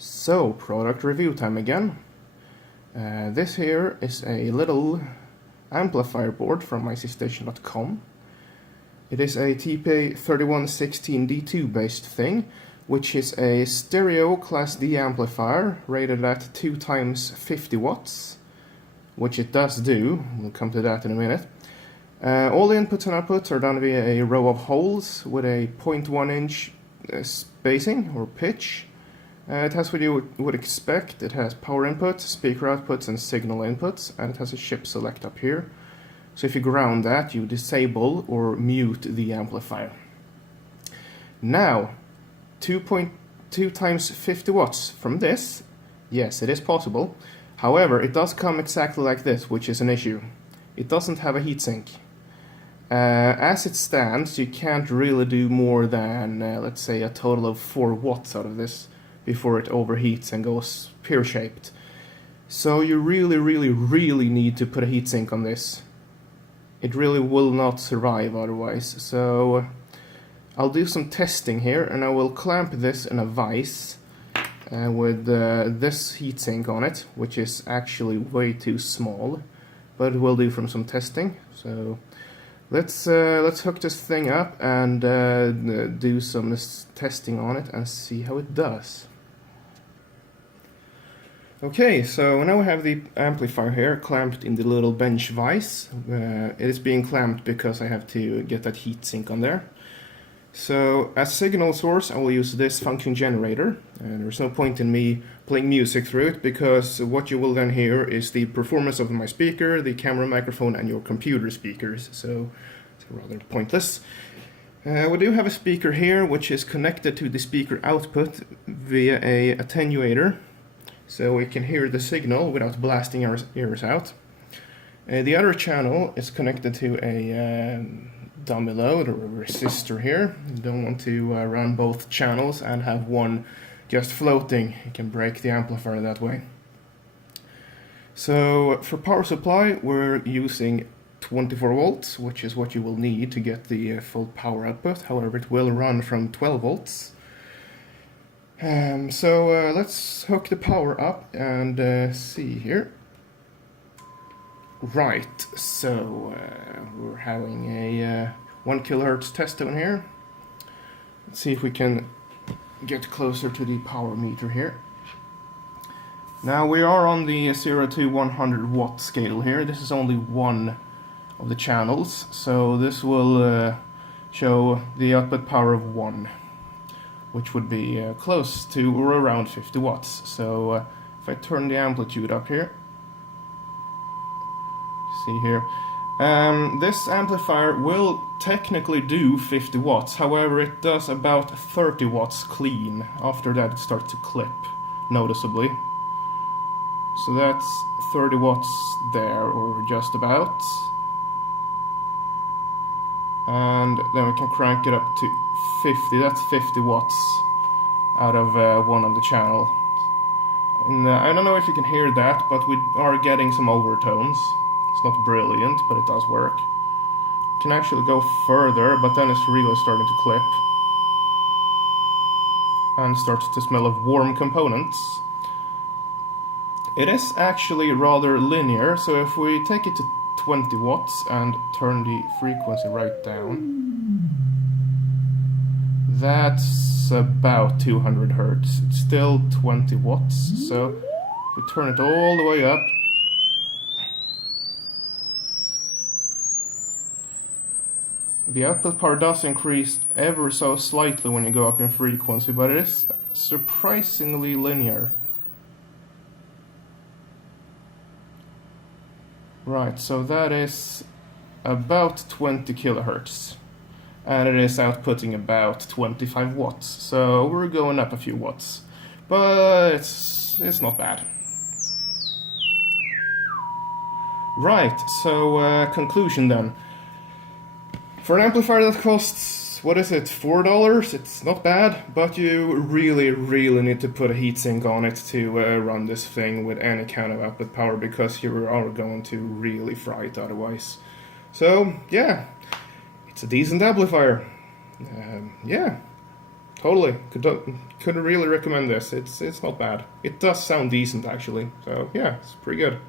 So, product review time again. This here is a little amplifier board from ICStation.com. It is a TPA3116D2 based thing, which is a stereo Class D amplifier rated at 2 times 50 watts, which it does do. We'll come to that in a minute. All the inputs and outputs are done via a row of holes with a 0.1 inch spacing or pitch. It has what you would expect. It has power inputs, speaker outputs and signal inputs, and it has a chip select up here. So if you ground that, you disable or mute the amplifier. Now, 2.2 times 50 watts from this, yes, it is possible. However, it does come exactly like this, which is an issue. It doesn't have a heatsink. As it stands, you can't really do more than, let's say, a total of 4 watts out of this before it overheats and goes pear-shaped. So you really need to put a heatsink on this. It really will not survive otherwise. So I'll do some testing here, and I will clamp this in a vise with this heatsink on it, which is actually way too small, but it will do from some testing. So let's hook this thing up and do some testing on it and see how it does. Okay, so now we have the amplifier here clamped in the little bench vise. It is being clamped because I have to get that heatsink on there. So as signal source, I will use this function generator, and there's no point in me playing music through it, because what you will then hear is the performance of my speaker, the camera microphone and your computer speakers, so it's rather pointless. We do have a speaker here which is connected to the speaker output via a attenuator, so we can hear the signal without blasting our ears out. The other channel is connected to a dummy load or a resistor here. You don't want to run both channels and have one just floating. You can break the amplifier that way. So for power supply, we're using 24 volts, which is what you will need to get the full power output. However, it will run from 12 volts. So let's hook the power up and see here. Right, so we're having a 1 kilohertz test on here. Let's see if we can get closer to the power meter here. Now we are on the 0 to 100 watt scale here. This is only one of the channels, so this will show the output power of 1, which would be close to or around 50 watts. So if I turn the amplitude up here, see here, this amplifier will technically do 50 watts, however it does about 30 watts clean. After that it starts to clip noticeably. So that's 30 watts there, or just about. And then we can crank it up to 50, that's 50 watts out of one of the channel. And I don't know if you can hear that, but we are getting some overtones. It's not brilliant, but it does work. You can actually go further, but then it's really starting to clip. And starts to smell of warm components. It is actually rather linear, so if we take it to 20 watts and turn the frequency right down, that's about 200 hertz. It's still 20 watts, so if we turn it all the way up, the output power does increase ever so slightly when you go up in frequency, but it is surprisingly linear. Right, so that is about 20 kilohertz. And it is outputting about 25 watts. So we're going up a few watts. But it's not bad. Right, so conclusion then. For an amplifier that costs, what is it, $4? It's not bad, but you really need to put a heatsink on it to run this thing with any kind of output power, because you are going to really fry it otherwise. So, yeah, it's a decent amplifier. Yeah, Totally. Could really recommend this. It's not bad. It does sound decent, actually. So yeah, it's pretty good.